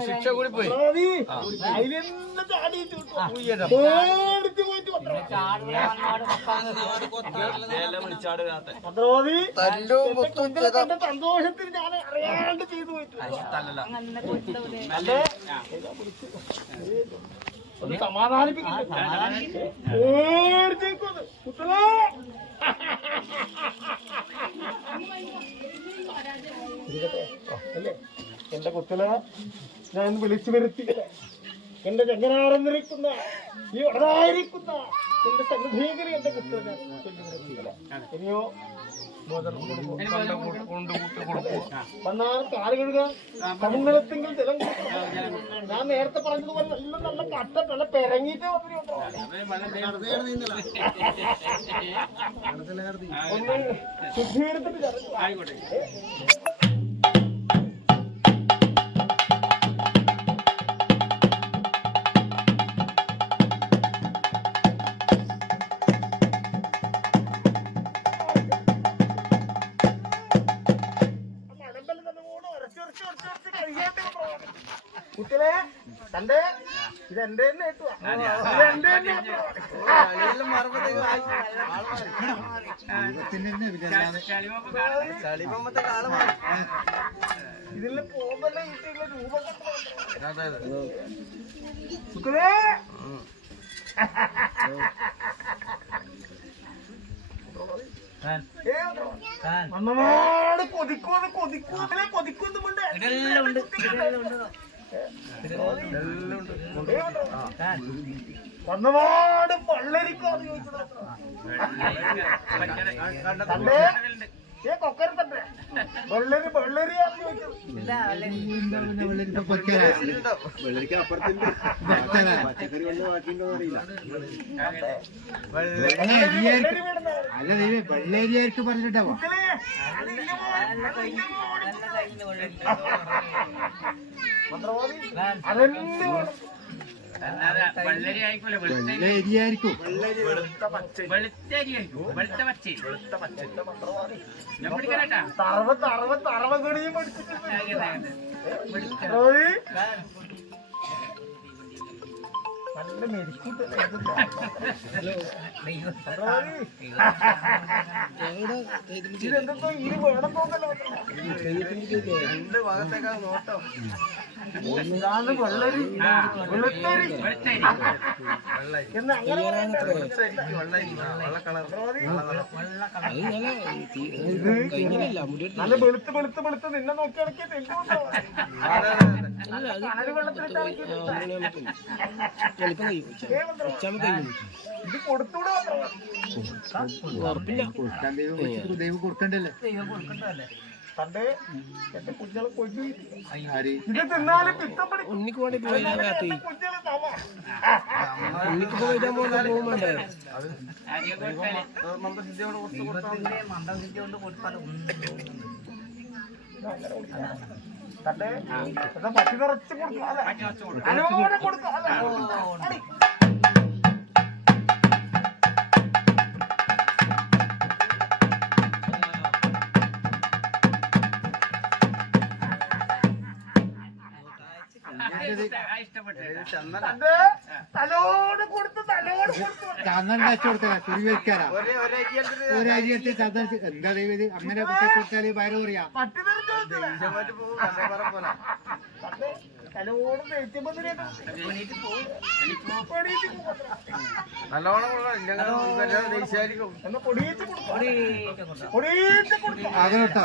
ശിക്ഷ കൂടി പോയി സന്തോഷത്തിൽ ഞാൻ അറിയാണ്ട് ചെയ്തു പോയിട്ട് എന്റെ കുട്ടികളെ ഞാൻ വിളിച്ചു വരുത്തി എന്റെ ചങ്ങനാറന്നിരിക്കുന്ന ഈ വടനായിരിക്കുന്ന എന്റെ സന്നിധിയിൽ എന്റെ കുട്ടികളെ ഇനിയോ വന്നാൽ കാല് കഴുകുക കണ്ണുകളെത്തെങ്കിൽ ജലം ഞാൻ നേരത്തെ പറഞ്ഞതുപോലെ നല്ല നല്ല കട്ട നല്ല പെരങ്ങിയിട്ട് ഒന്ന് ശുദ്ധീകരിച്ചിട്ട് കുട്ടികളെ തന്റെ ഇതെന്റെ തന്നെ ഏറ്റുവാ ഇതെന്റെ തന്നെ ഇതിൽ പോകുമ്പല്ലേ ഇതിന്റെ രൂപം കുട്ടികളെ വന്നമാട് കൊതിക്കുന്നു കൊതിക്കുന്നുമുണ്ട് വന്നമാട് പള്ളരിക്കാന്ന് ചോദിച്ചത് കൊക്കരത്തട്ടെ വെള്ളരിയാന്ന് ചോദിച്ചത് അല്ല ദൈവം വെള്ളേരിയായിട്ട് പറഞ്ഞിട്ടാവോ വെള്ളേരിയായിരിക്കും തറവകടിയും നല്ല മെരിക്കൂട്ടല്ലേ ഇതെന്തോ ഇനി വേണം തോന്നല്ലോ രണ്ട് ഭാഗത്തേക്കാൾ നോട്ടം ഇതാണ് വെള്ളരി വെളുത്തരി എന്ന് അങ്ങനെ നല്ല വെളുത്ത് നിന്നെ നോക്കി ഇടക്കിയത് ഇത് കൊടുത്തൂടെ ദൈവം കൊടുക്കണ്ടല്ലേ തന്റെ എന്റെ കുഞ്ഞുങ്ങളെ കൊല്ലു ഇത് തിന്നാലും പിത്തപ്പടി ഉണ്ണിക്ക് വേണ്ടി പോയില്ലേ കുഞ്ഞുങ്ങളെ തവ ഉണ്ണിക്ക് പോയിട്ടാ പോകുമ്പോണ്ടേ തന്റെ പട്ടി നിറച്ച് കൊടുക്കാതെ അലോടെ കൊടുക്കാതെ ചന്ദനം വെച്ചു കൊടുക്കല കുരി വെക്കാരാ ഒരരി എടുത്ത് ചന്ദനം എന്താ ദൈവം ഇത് അങ്ങനെ കൊടുത്താല് വയറ് പറയാ അതിനൊട്ടാ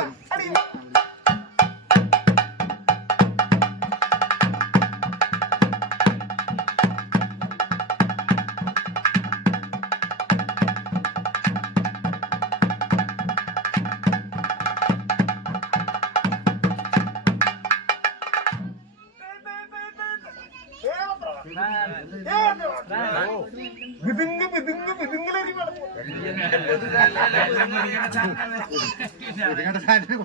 മുരിങ്ങയുടെ സാധനം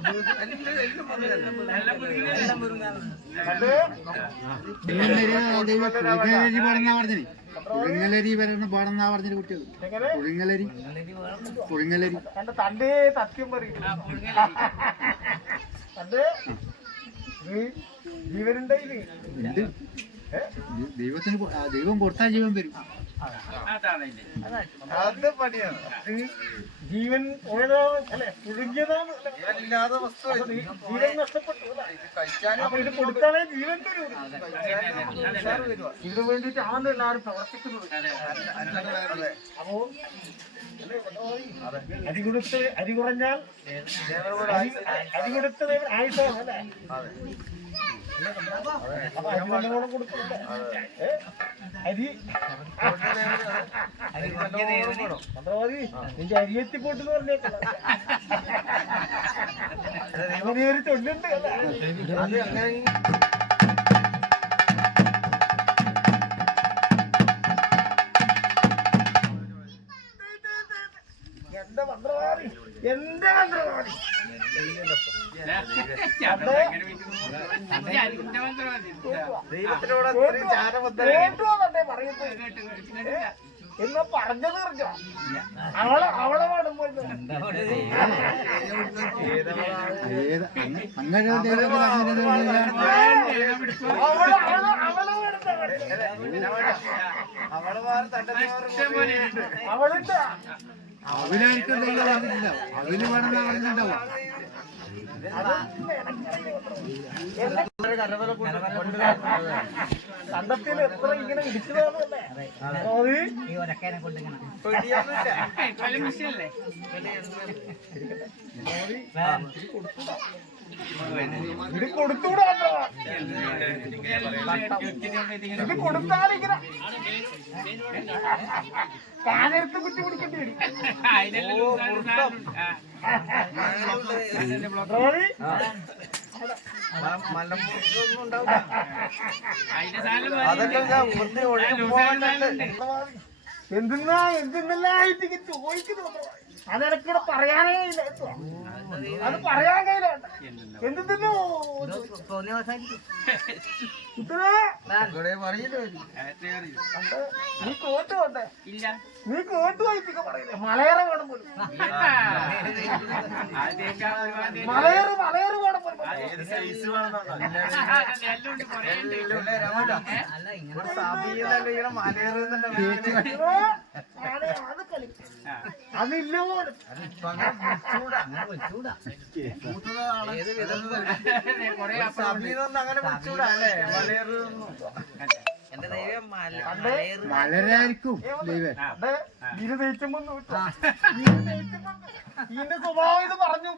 പുഴുങ്ങലരി പാടുന്ന പറഞ്ഞേ പുഴുങ്ങലരി വരണ പാടുന്ന പറഞ്ഞ കുട്ടികൾ പുഴുങ്ങലരി പുഴുങ്ങലരി എന്റെ തന്റെ സത്യം പറയും തന്റെ ജീവനുണ്ടായില്ലേ എന്ത് ദൈവത്തിന് ദൈവം കൊടുത്താൽ ജീവൻ വരും. അത് പണിയാണ് ജീവൻ പോയതാണ് അല്ലെ പുഴുങ്ങിയതാണ് ജീവൻ നഷ്ടപ്പെട്ടു അപ്പൊ ഇത് കൊടുത്താലേ ജീവൻ തരും. ഇതിനു വേണ്ടിയിട്ടാണ് എല്ലാവരും പ്രവർത്തിക്കുന്നത്. അപ്പോ അരി കൊടുത്ത് അരി കുറഞ്ഞാൽ അരി കൊടുത്ത് ആയിട്ടാണ് അല്ലേ? അപ്പൊ അരി നല്ലോണം കൊടുക്കില്ല അരി മന്ത്രവാദി നിന്റെ അരിയെത്തി പോട്ടെന്ന് പറഞ്ഞേക്കാം. അങ്ങനെ ഒരു ചൊല്ലുണ്ട് അല്ലേ? അത് അങ്ങനെ എന്റെ മന്ത്രവാദി എന്റെ മന്ത്രവാദി എന്ന് പറഞ്ഞത് തീർച്ചോ അവളെ പാടുമ്പോ അവളുണ്ട് അവനായിരിക്കും ദൈവം പറഞ്ഞിട്ടുണ്ടാവും. അവന് വേണമെന്നാ പറഞ്ഞിട്ടുണ്ടാവും. കണ്ടത്തിൽ എത്ര ഇങ്ങനെ ഇടിച്ചതാണല്ലേ ഇത് കൊടുത്തൂടാ ഇത് കൊടുത്താലിങ്ങനെ കാനെടുത്ത് കുറ്റി പിടിക്കേണ്ടി വരും. എന്തെന്നല്ലായിട്ട് ചോദിക്കുന്നു. അതെനിക്കിവിടെ പറയാനേ ഇല്ല. അത് പറയാൻ കഴിയില്ല. എന്തെന്നോ നീ കോട്ട് വേണ്ടേ? നീ കോട്ട് വായിച്ചൊക്കെ പറയില്ലേ? മലയേറെ വേണം പോലും. മലയേറ് വേണം പോലും. അത് കളി അതില്ല പോലും. അങ്ങനെ വിളിച്ചൂടാ അല്ലേ? മലരായിരിക്കും ദൈവം. ഇതിന്റെ സ്വഭാവം ഇത് പറഞ്ഞു.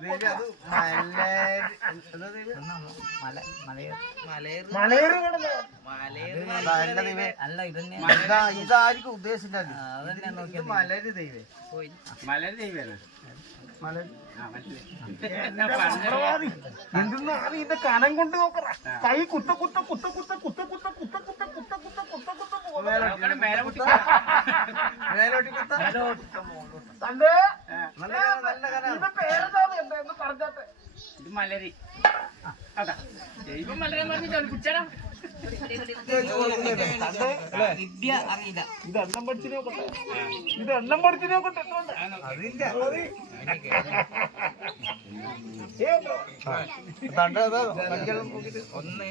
ഇതായിരിക്കും ഉദ്ദേശിച്ചത്. മലര് ദൈവം മലർ ദൈവം എന്തെന്നാണ് ഇതിന്റെ കനം കൊണ്ട് നോക്കറ. കൈ കുത്ത കുത്ത കുത്ത കുത്ത കുത്ത കുത്ത കുത്ത കുത്ത കുത്ത കുത്ത കുത്ത കുത്ത തന്റെ പേരെന്താണ് എന്ന് പറഞ്ഞാട്ടെ. ഇത് മലരി അതാ ദൈവം മലരെ കുച്ചടാ വിദ്യ അറിയില്ല. ഇത് എണ്ണം പഠിച്ചു നോക്കട്ടെ. ഇത് എണ്ണം പഠിച്ചു നോക്കട്ടെ. ഒന്ന്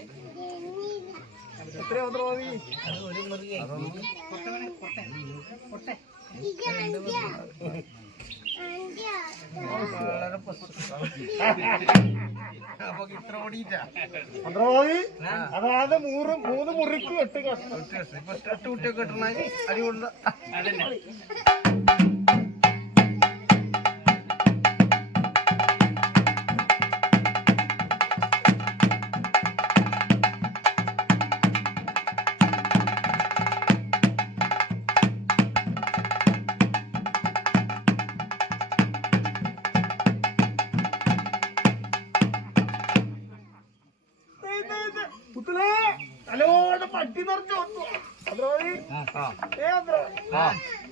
എത്രയാ മന്ത്രവാദി? ഒരു മുറിയെ മന്ത്രവാദി അതായത് 3 മുറിക്ക് 8 കഷ്ണം. 8 കുട്ടിയൊക്കെ കിട്ടണമെങ്കിൽ അരി കൊണ്ട് നല്ലോണം പട്ടി നിറഞ്ഞു വന്നു.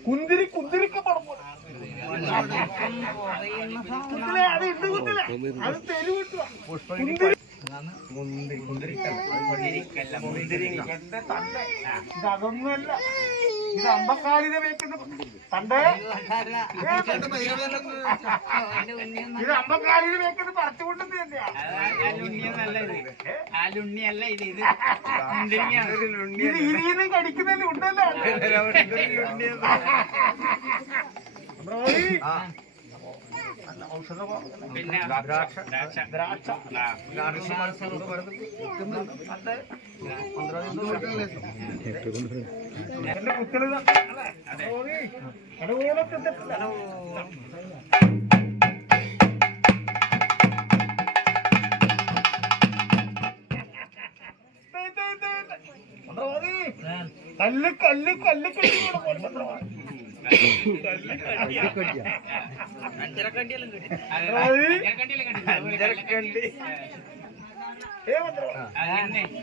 കുന്തിരിക്ക് പടം പോലെ കുത്തിലെ, അത് ഇട്ട് കുത്തിലെ. അത് തെരു കിട്ടുക. എന്റെ തന്റെ ഇതൊന്നുമല്ല, ഇത് അമ്പക്കാലിനെ വെക്കുന്ന തന്റെ ഇത് അമ്പക്കാലിനെ വെക്കുന്ന പറിച്ചുകൊണ്ട് തന്നെയാ. ആലുണ്ണിയല്ല ഇത് ഇത് ഇത് ഇരിയുന്നും കടിക്കുന്നല്ലേ ഉണ്ടല്ലോ. പിന്നെ ദ്രാക്ഷ എന്റെ കുത്തല് കല്ല് കല്ല് കല്ല് കെട്ടി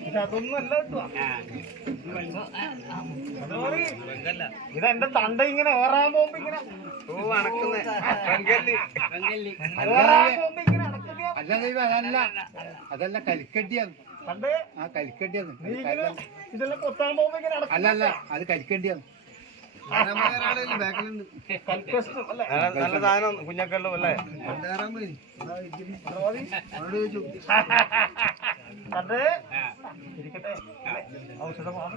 ഇതൊന്നും അല്ല കിട്ടുക. ഇതെന്റെ തണ്ട ഇങ്ങനെ ഏറാൻ പോകുമ്പോ ഇങ്ങനെ ഏറാൻ പോകുമ്പോ ഇങ്ങനെ അടക്കുന്ന അല്ല ദൈവം അതല്ല, അതല്ല കരിക്കട്ടിയാണ്. തണ്ട് ആ കരിക്കട്ടിയാണ്. നീ ഇങ്ങനെ ഇതെല്ലാം കൊത്താൻ പോകുമ്പോ ഇങ്ങനെ അടക്കുന്ന അല്ലല്ല, അത് കരിക്കട്ടിയാണ്. കൽക്കഷ്ടം അല്ലേ? നല്ല സാധനം കുഞ്ഞക്കല്ലോ അല്ലേ? തണ്ട് ഇരിക്കട്ടെ. ഔഷധമാണ്.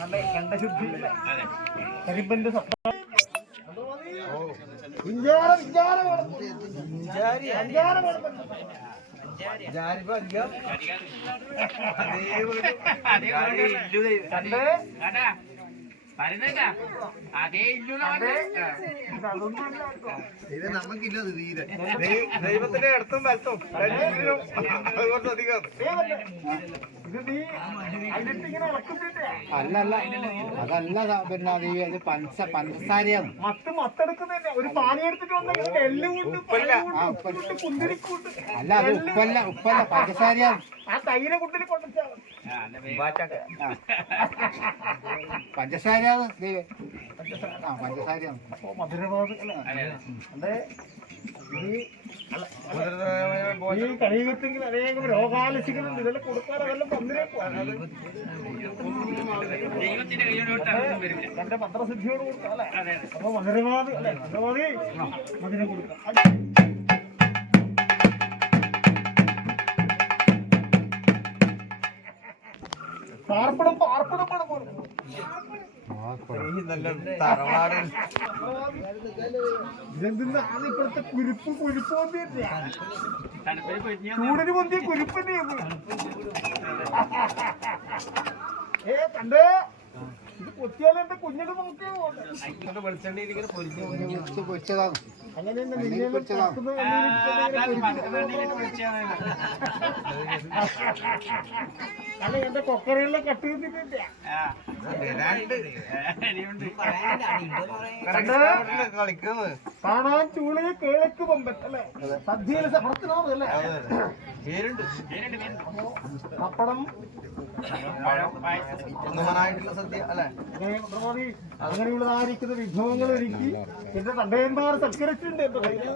നല്ല കണ്ഠശുദ്ധി കരിമ്പന്റെ സത്ത അതേ ഇല്ലു ഇത് നമുക്കില്ലത് തീരെ ദൈവത്തിന്റെ അടുത്തും വലത്തും അതുകൊണ്ട് അധികം ഇത് നീ അതിലിട്ടിങ്ങനെ ഇളക്കുന്നില്ലേ? അല്ലല്ല, അതല്ല പിന്നെ അത് പഞ്ചസാരയാണ്. മത്തെടുക്കുന്നതന്നെ. ഒരു പാനി എടുത്തിട്ട് വന്നെങ്കിൽ എല്ലുകൊണ്ട് കുന്തിരിക്കൂട്ട്. അല്ല, അത് ഉപ്പല്ല പഞ്ചസാരയാണ്. ആ തൈരെ കുട്ടിൽ കൊണ്ടുവച്ചാൽ പഞ്ചസാരയാണ് ദൈവം. ആ പഞ്ചസാരയാണ്. അപ്പൊ മധുരവാദം അല്ലേ? അതെ. ഈ കഴിയുമെങ്കിൽ അനേകം രോഗാലസികളും ഇതെല്ലാം കൊടുക്കാൻ അതെല്ലാം ദൈവത്തിന്റെ കയ്യോട്ട് വരില്ല. തന്റെ പത്രസിദ്ധിയോട് കൊടുക്കാം അല്ലെ? അപ്പൊ മധുരവാദി അല്ലെ? മധുരവാദി മധുരം കൊടുക്കാം. പാർപ്പിടം പാർപ്പിടം പോലും ഇതെന്താണ് ഇപ്പോഴത്തെ കുരിപ്പ് കുരിപ്പ് ചൂടിന് പൊന്തിയ കുരിപ്പന്നെ കണ്ടേ. ഇത് പൊത്തിയാലും എന്റെ കുഞ്ഞിന് നോക്കിയാ വെളിച്ചെണ്ണയിൽ ഇങ്ങനെ പൊരിച്ചതാണ്. അങ്ങനെ അല്ല എന്റെ കൊക്കറയിലെ കട്ട് ചെയ്തിട്ടില്ല. കാണാൻ ചൂളിയെ കേളക്ക് പമ്പൻ അല്ലെ? സദ്യയിലെ സഹർത്തിനാവും അല്ലേ? പപ്പടം സദ്യ അല്ലെ? അങ്ങനെയുള്ളതായിരിക്കുന്ന വിഭവങ്ങൾ ഒരുക്കി എന്റെ തണ്ടയന്മാർ സത്കരിച്ചിട്ടുണ്ട്. എന്റെ കയ്യിൽ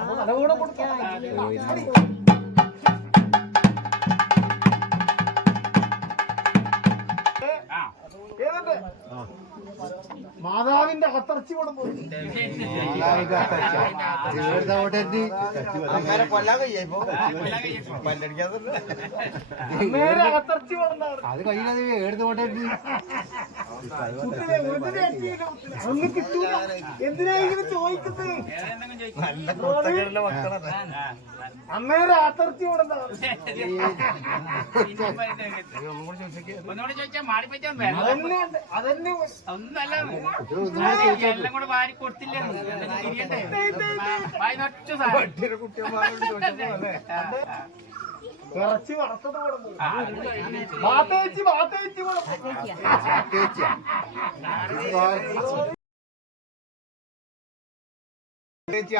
അപ്പൊ നല്ലകൂടെ കൊടുക്കാം. മാതാവിന്റെ അകത്തറച്ചി കൊടുക്കും. അകത്തറച്ചി കൊടുക്കുന്നത് അത് കഴിയാതെ എടുത്ത് പോട്ടെ. അതൊന്നും കിട്ടൂല. എന്തിനാ ഇങ്ങനെ ചോദിക്കുന്നത്? അമ്മയുടെ ആത്തർച്ചി കൊടുക്കുന്നത് ഒന്നുകൂടെ ചോദിച്ചാൽ മാറിപ്പറ്റാൻ അതന്നെ ഒന്നല്ല എല്ലാം കൂടെ വാരി കൊടുത്തില്ലേ? വായിനൊറ്റ ഇറച്ചി വറുത്തത് കൊടുക്കും. ബാത്തേച്ചി ബാത്തേച്ചി കൊടുക്കും.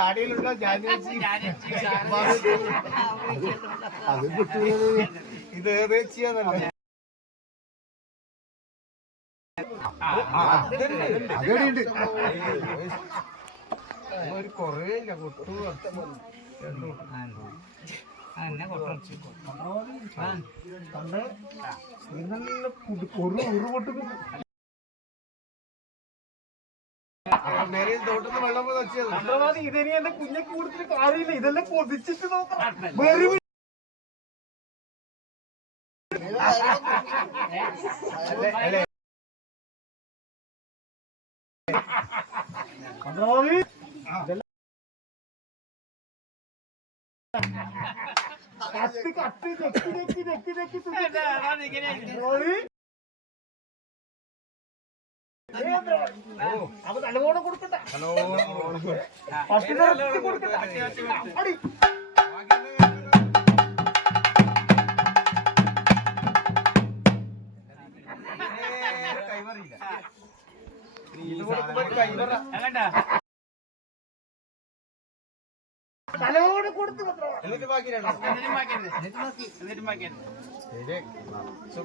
ആടിയിലുള്ള അത് കിട്ടുന്നത് ഇത് ഏതേച്ചിയാന്നല്ലേ? അതേടിയുണ്ട്. ഒരു കുറേ ഇല്ല കൊട്ടു തോട്ടത്ത് വെള്ളം പോയി വെച്ചത് ചന്ദ്രവാദി ഇതിനി എന്റെ കുഞ്ഞൊക്കെ കൊടുത്തിട്ട് കാര്യമില്ല, ഇതെല്ലാം കൊതിച്ചിട്ട് നോക്കാം. വെറും ചന്ദ്രവാദി കത്ത് കത്ത് നെക്കി ചന്ദ്രവാദി അത് നല്ലവണ്ണം കൊടുക്കട്ടെ, പട്ടിണി കൊടുക്കട്ടെ. അടി നല്ലവണ്ണം കൊടുത്തു എന്നിട്ട് ബാക്കി രണ്ടെണ്ണം.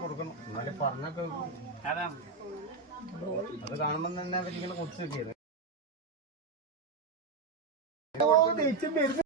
കൊടുക്കണം എന്നാലും പറഞ്ഞൊക്കെ അതാണ് അത് കാണുമ്പോ തന്നെ അവരിങ്ങനെ കൊച്ചു വെക്കിയത് ദേഷ്യം വരുന്നു.